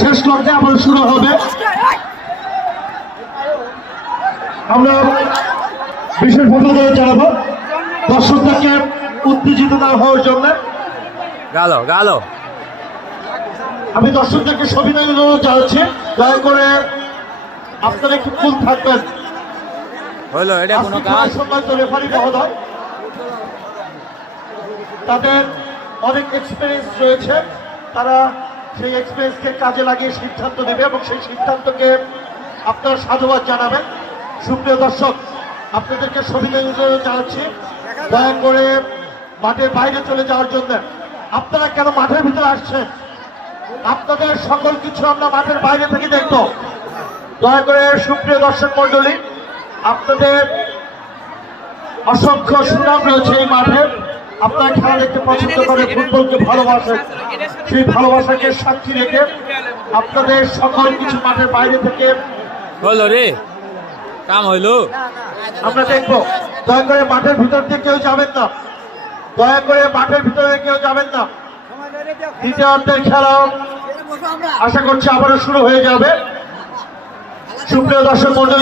শেষ লগ্নে আবার শুরু হবে। আমরা বিশেষ ধন্যবাদ জানাবো দর্শকদেরকে উত্তেজিত না হওয়ার জন্য। আমি দর্শকদেরকে সবিনয় অনুরোধ জানাচ্ছি, দয়া করে আপনারা একটু কুল থাকবেন। সম্মানিত রেফারি মহোদয়, তাদের অনেক এক্সপিরিয়েন্স রয়েছে, তারা সেই এক্সপিরিয়েন্সকে কাজে লাগিয়ে সিদ্ধান্ত নেবে এবং সেই সিদ্ধান্তকে আপনারা সাধুবাদ জানাবেন। সুপ্রিয় দর্শক, আপনাদেরকে সবিনয় অনুরোধ জানাচ্ছি, দয়া করে মাঠের বাইরে চলে যাওয়ার জন্য। আপনারা কেন মাঠের ভিতরে আসছেন? আপনাদের সকল কিছু আমরা মাঠের বাইরে থেকে দেখব। দয়া করে সুপ্রিয় দর্শক মন্ডলী, আপনাদের অসংখ্য সুনাম রয়েছে এই মাঠে। আপনারা খেলা দেখতে পছন্দ করে, ফুটবলকে ভালোবাসেন, সেই ভালোবাসাকে সাক্ষী রেখে আপনাদের সকল কিছু মাঠের বাইরে থেকে আমরা দেখব। দয়া করে মাঠের ভিতর দিয়ে কেউ যাবেন না, দয়া করে মাঠের ভিতরে কেউ যাবেন না। দ্বিতীয়ার্ধের খেলা আশা করছি আবারও শুরু হয়ে যাবে। সুপ্রিয় দর্শক মন্ডলী।